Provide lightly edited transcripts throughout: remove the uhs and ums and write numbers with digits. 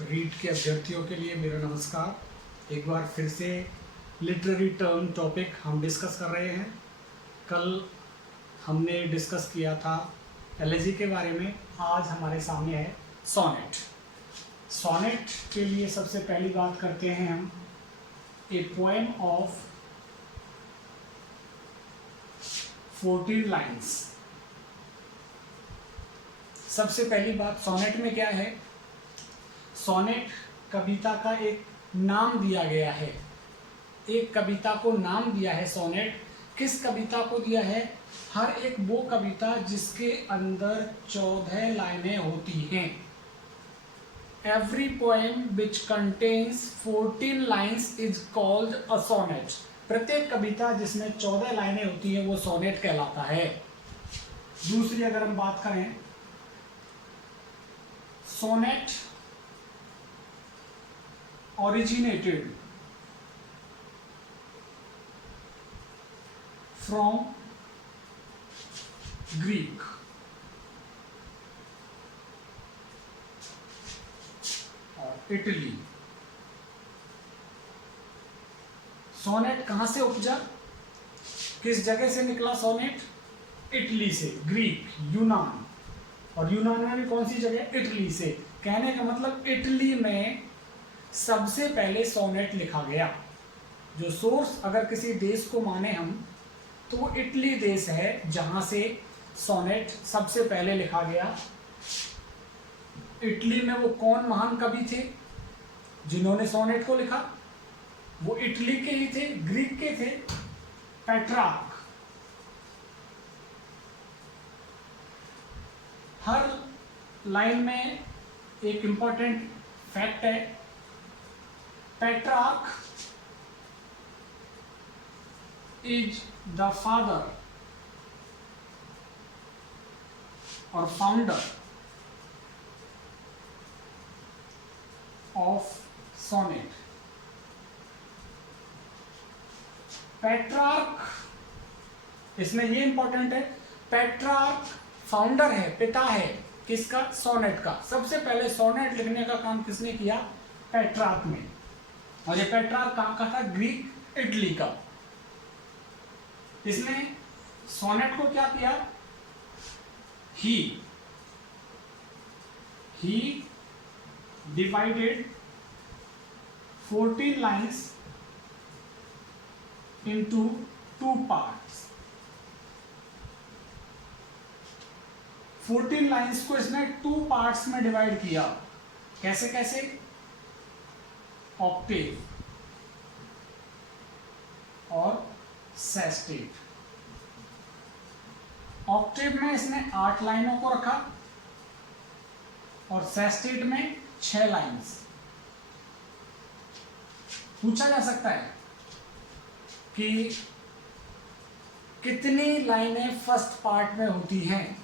Read के अभ्यर्थियों के लिए मेरा नमस्कार। एक बार फिर से लिटरेरी टर्म टॉपिक हम डिस्कस कर रहे हैं। कल हमने डिस्कस किया था एलेजी के बारे में। आज हमारे सामने है सोनेट। सोनेट के लिए सबसे पहली बात करते हैं हम ए पोएम ऑफ 14 लाइन्स। सबसे पहली बात, सोनेट में क्या है? सोनेट कविता का एक नाम दिया गया है। एक कविता को नाम दिया है सोनेट। किस कविता को दिया है? हर एक वो कविता जिसके अंदर 14 लाइनें होती हैं। Every poem which contains 14 lines is called a sonnet. प्रत्येक कविता जिसमें 14 लाइनें होती हैं वो सोनेट कहलाता है। दूसरी अगर हम बात करें, सोनेट originated from Greek और इटली। सोनेट कहां से उपजा? किस जगह से निकला सोनेट? इटली से, ग्रीक, यूनान। और यूनान में भी कौन सी जगह? इटली से। कहने का मतलब इटली में सबसे पहले सोनेट लिखा गया। जो सोर्स अगर किसी देश को माने हम, तो वो इटली देश है जहां से सोनेट सबसे पहले लिखा गया। इटली में वो कौन महान कवि थे जिन्होंने सोनेट को लिखा? वो इटली के ही थे, ग्रीक के थे, पेट्रार्क। हर लाइन में एक इंपॉर्टेंट फैक्ट है। Petrarch is the father or founder of sonnet. Petrarch, इसमें ये इंपॉर्टेंट है, पेट्रार्क फाउंडर है, पिता है किसका? सोनेट का। सबसे पहले सोनेट लिखने का काम किसने किया? पेट्रार्क ने। और ये पेट्रार्क कहाँ का था? ग्रीक, इटली का। इसने सोनेट को क्या किया? He divided 14 lines into 2 parts. 14 lines को इसने 2 पार्ट्स में डिवाइड किया। कैसे कैसे? ऑक्टेव और सेस्टेट। ऑक्टेव में इसने 8 लाइनों को रखा और सेस्टेट में 6 लाइन्स। पूछा जा सकता है कि कितनी लाइनें फर्स्ट पार्ट में होती हैं?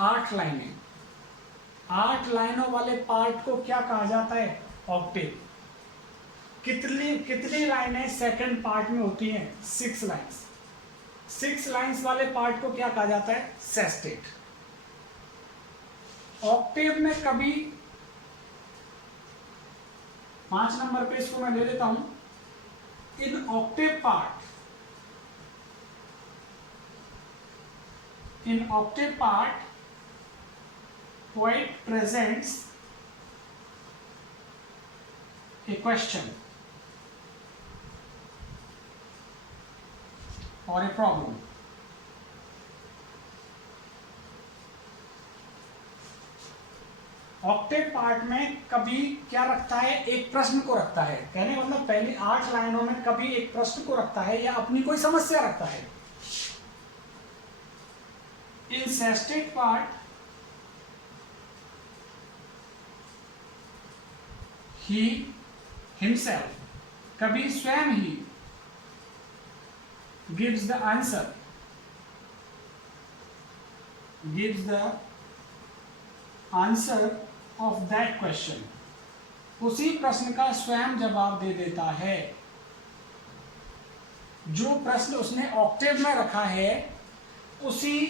8 लाइनें। 8 लाइनों वाले पार्ट को क्या कहा जाता है? ऑक्टेव। कितनी लाइनें सेकंड पार्ट में होती हैं? 6 लाइन्स। 6 लाइन्स वाले पार्ट को क्या कहा जाता है? सेस्टेट। ऑक्टेव में कभी 5 नंबर पे इसको मैं ले लेता हूं। In octave part poet presents a question or a problem. Octave part में कभी क्या रखता है? एक प्रश्न को रखता है। कहने का मतलब पहली 8 लाइनों में कभी एक प्रश्न को रखता है या अपनी कोई समस्या रखता है। इन सेस्टेट पार्ट ही हिमसेल्फ, कभी स्वयं ही gives the answer of that question, उसी प्रश्न का स्वयं जवाब दे देता है। जो प्रश्न उसने ऑक्टेव में रखा है उसी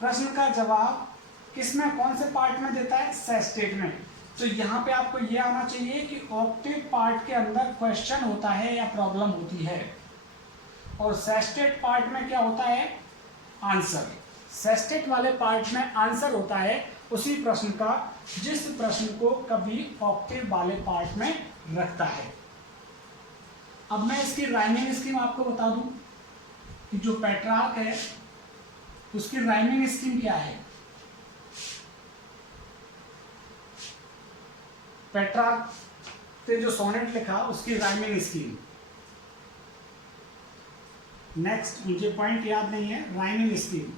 प्रश्न का जवाब किसमें, कौन से पार्ट में देता है, सेस्टेट में। तो यहाँ पे आपको ये आना चाहिए कि ऑक्टेव पार्ट के अंदर क्वेश्चन होता है या प्रॉब्लम होती है, और सेस्टेट पार्ट में क्या होता है, आंसर। सेस्टेट वाले पार्ट में आंसर होता है उसी प्रश्न का जिस प्रश्न को कभी ऑक्टेव वाले पार्ट में रखता है। अब मैं इसकी राइमिंग स्कीम आपको बता दूं कि जो पेट्रार्क है उसकी राइमिंग स्कीम क्या है। पेट्रार्क से जो सोनेट लिखा उसकी राइमिंग स्कीम, नेक्स्ट मुझे पॉइंट याद नहीं है, राइमिंग स्कीम।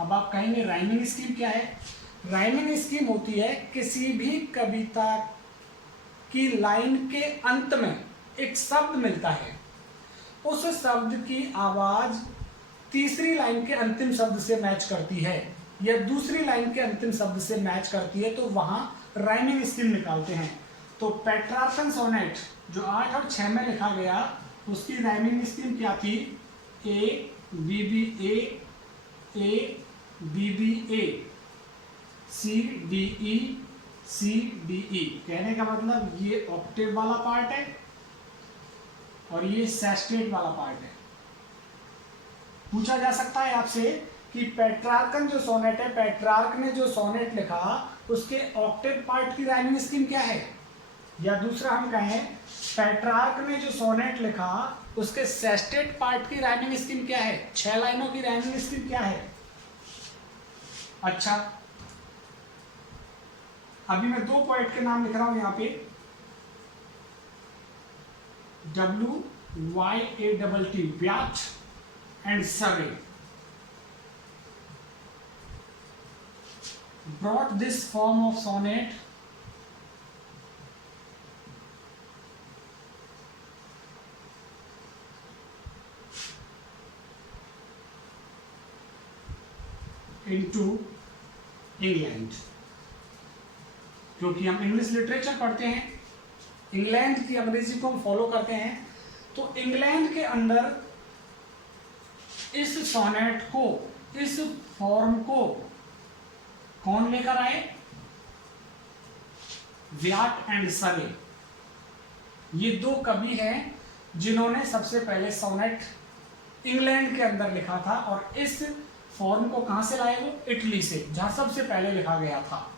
अब आप कहेंगे राइमिंग स्कीम क्या है। राइमिंग स्कीम होती है किसी भी कविता की लाइन के अंत में एक शब्द मिलता है, उस शब्द की आवाज तीसरी लाइन के अंतिम शब्द से मैच करती है या दूसरी लाइन के अंतिम शब्द से मैच करती है, तो वहां राइमिंग स्कीम निकालते हैं। तो पेट्रार्कन सोनेट जो 8 और 6 में लिखा गया उसकी राइमिंग स्कीम क्या थी, A B B A B B A, C D E, C D E. कहने का मतलब ये ऑक्टेव वाला पार्ट है और ये सेस्टेट वाला पार्ट है। पूछा जा सकता है आपसे कि पेट्रार्कन जो सोनेट है, पेट्रार्क ने जो सोनेट लिखा उसके ऑक्टेव पार्ट की राइमिंग स्कीम क्या है, या दूसरा हम कहें पेट्रार्क ने जो सोनेट लिखा उसके सेस्टेट पार्ट की राइमिंग स्कीम क्या है, 6 लाइनों की राइमिंग स्कीम क्या है। अच्छा, अभी मैं 2 पोएट के नाम लिख रहा हूं यहां पे, WYATT, VAT and Surrey brought this form of sonnet into England. क्योंकि हम इंग्लिश लिटरेचर पढ़ते हैं, इंग्लैंड की अंग्रेजी को हम फॉलो करते हैं, तो इंग्लैंड के अंदर इस सोनेट को, इस फॉर्म को कौन लेकर आए, व्याट एंड सर्रे। ये 2 कवि हैं जिन्होंने सबसे पहले सोनेट इंग्लैंड के अंदर लिखा था, और इस फॉर्म को कहां से लाए, वो इटली से, जहां सबसे पहले लिखा गया था।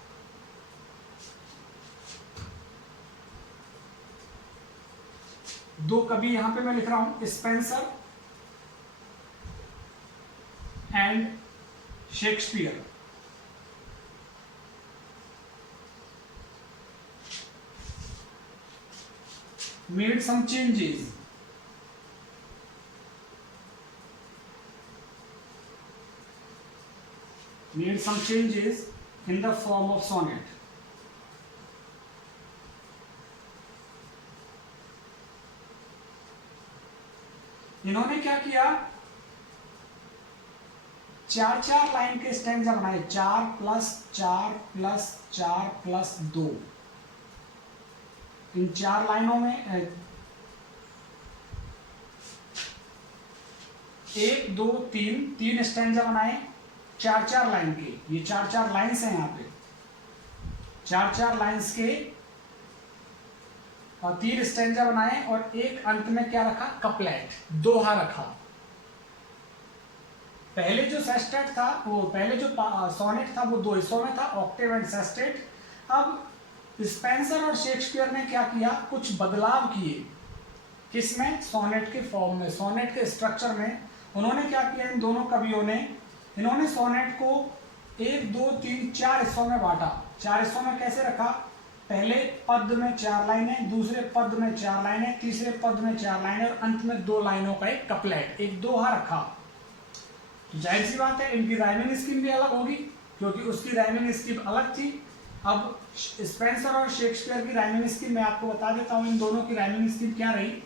दो कवि यहां पे मैं लिख रहा हूं, Spencer and Shakespeare. made some changes in the form of sonnet. इन्होंने क्या किया, 4-4 लाइन के स्टैंजा बनाए, 4 + 4 + 4 + 2। इन 4 लाइनों में 1 2 3 स्टैंजा बनाए 4-4 लाइन के। ये 4-4 लाइन्स हैं, यहाँ पे 4-4 लाइन्स के, और 3 स्टैंजा बनाए, और एक अंत में क्या रखा, कपलेट, दोहा रखा। पहले जो सेस्टेट था, वो पहले जो सोनेट था वो 2 हिस्सों में था, ऑक्टेव एंड सेस्टेट। अब स्पेंसर और शेक्सपियर ने क्या किया, कुछ बदलाव किए, किसमें, सोनेट के फॉर्म में, सोनेट के स्ट्रक्चर में। उन्होंने क्या किया, इन दोनों कवियों ने, इन्होंने सोनेट को 1 2 3 4 हिस्सों में बांटा। 4 हिस्सों में कैसे रखा, पहले पद में 4 लाइनें, दूसरे पद में 4 लाइनें, तीसरे पद में 4 लाइनें, और अंत में 2 लाइनों का एक कपलेट, एक दोहा रखा। जाहिर सी बात है इनकी राइमिंग स्कीम भी अलग होगी, क्योंकि उसकी राइमिंग स्कीम अलग थी। अब स्पेंसर और शेक्सपियर की राइमिंग स्कीम मैं आपको बता देता हूं, इन दोनों की राइमिंग स्कीम क्या रही।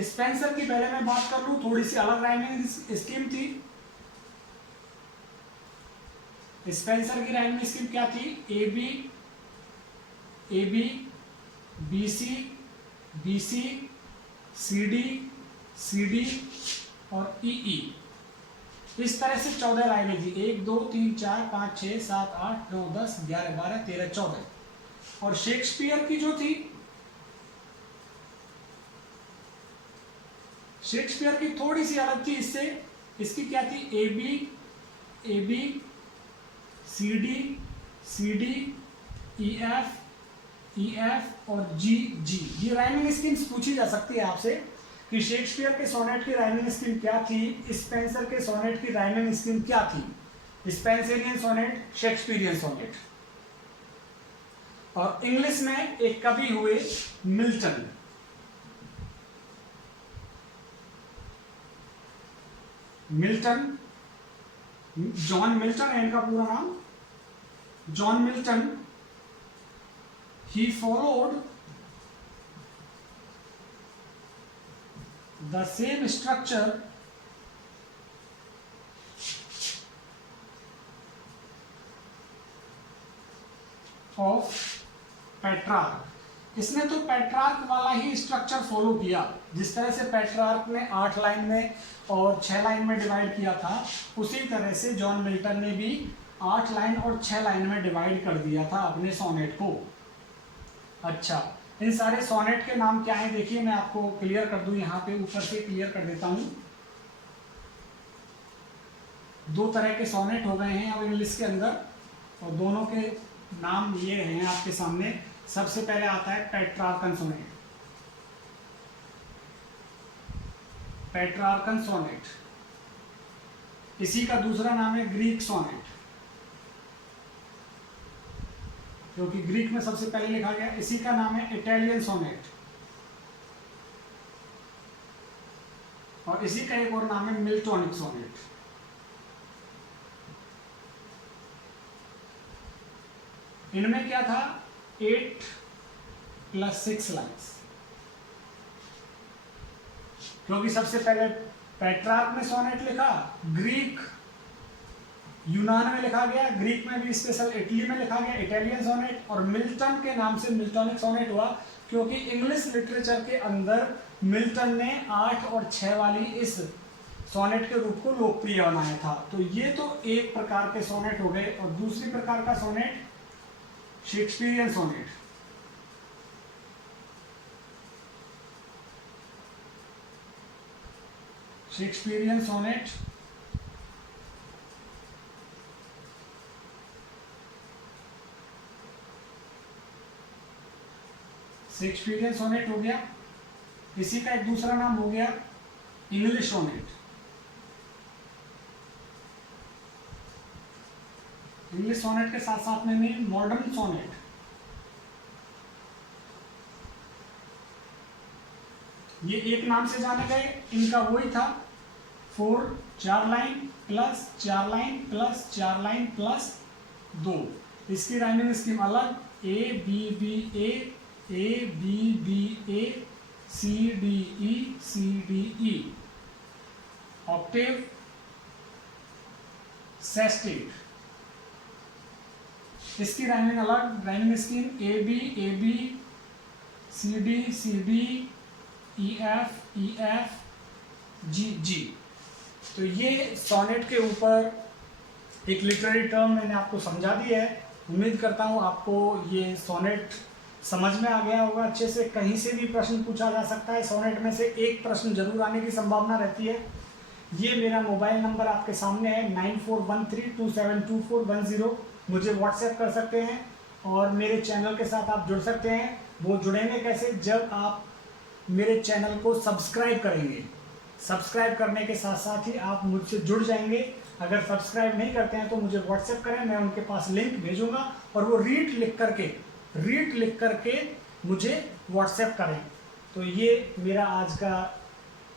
स्पेंसर की पहले मैं बात कर लूं, थोड़ी सी अलग राइमिंग स्कीम थी। स्पेंसर की राइमिंग स्कीम क्या थी, A B B C C D CD और EE। इस तरह से 14 लाइनें थी, 1 2 3 4 5 6 7 8 9 10 11 12 13 14। और शेक्सपियर की जो थी, शेक्सपियर की थोड़ी सी अलग थी इससे। इसकी क्या थी, A B C D E F और जी। ये राइमिंग स्कीम्स पूछी जा सकती है आपसे कि शेक्सपियर के सोनेट की राइमिंग स्कीम क्या थी, स्पेंसर के सोनेट की राइमिंग स्कीम क्या थी। Spenserian sonnet, Shakespearean sonnet. और इंग्लिश में एक कवि हुए मिल्टन। जॉन मिल्टन है इनका पूरा नाम। John Milton, he followed the same structure of Petrarch. इसने तो पेट्रार्क वाला ही स्ट्रक्चर फॉलो किया, जिस तरह से पेट्रार्क ने 8 लाइन में और 6 लाइन में डिवाइड किया था, उसी तरह से जॉन मिल्टन ने भी 8 लाइन और 6 लाइन में डिवाइड कर दिया था अपने सोनेट को। अच्छा, इन सारे सोनेट के नाम क्या हैं देखिए, मैं आपको क्लियर कर दूं, यहाँ पे ऊपर से क्लियर कर देता हूँ। 2 तरह के सोनेट हो गए हैं अब इंग्लिश के अंदर, और दोनों के नाम ये हैं आपके सामने। सबसे पहले आता है पेट्रार्कन सोनेट। पेट्रार्कन सोनेट, इसी का दूसरा नाम है ग्रीक सोनेट, क्योंकि ग्रीक में सबसे पहले लिखा गया। इसी का नाम है इटालियन सोनेट, और इसी का एक और नाम है मिल्टोनिक सोनेट। इनमें क्या था, 8 + 6 लाइन्स, क्योंकि सबसे पहले पेट्रार्क ने सोनेट लिखा, ग्रीक यूनान में लिखा गया, ग्रीक में भी स्पेशल इटली में लिखा गया इटालियन सोनेट, और मिल्टन के नाम से मिल्टोनिक सोनेट हुआ, क्योंकि इंग्लिश लिटरेचर के अंदर मिल्टन ने 8 और 6 वाली इस सोनेट के रूप को लोकप्रिय बनाया था। तो ये तो एक प्रकार के सोनेट हो गए। और दूसरी प्रकार का sonnet Shakespearean sonnet. Shakespearean sonnet Shakespearean sonnet हो गया। इसी का एक दूसरा नाम हो गया इंग्लिश सोनेट। इंग्लिश सोनेट के साथ साथ में मॉडर्न सोनेट। ये एक नाम से जाने गए, इनका वही था 4 line plus 4 line plus 4 line plus 2। इसकी राइमिंग स्कीम अलग, A B B A C D E, octave, sestet. इसकी राइमिंग अलग, rhyming scheme A B C D E F G. तो ये सोनेट के ऊपर एक लिटरेरी टर्म मैंने आपको समझा दिया है। उम्मीद करता हूँ आपको ये सोनेट समझ में आ गया होगा अच्छे से। कहीं से भी प्रश्न पूछा जा सकता है, सोनेट में से एक प्रश्न जरूर आने की संभावना रहती है। ये मेरा मोबाइल नंबर आपके सामने है 9413272410। मुझे व्हाट्सएप कर सकते हैं और मेरे चैनल के साथ आप जुड़ सकते हैं। वो जुड़ेंगे कैसे, जब आप मेरे चैनल को सब्सक्राइब करेंगे। सब्सक्राइब करने के साथ साथ ही आप मुझसे जुड़ जाएंगे। अगर सब्सक्राइब नहीं करते हैं तो मुझे व्हाट्सएप करें, मैं उनके पास लिंक भेजूंगा और वो रीड लिख करके मुझे व्हाट्सएप करें। तो ये मेरा आज का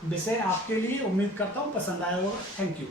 विषय आपके लिए, उम्मीद करता हूँ पसंद आया होगा। Thank you.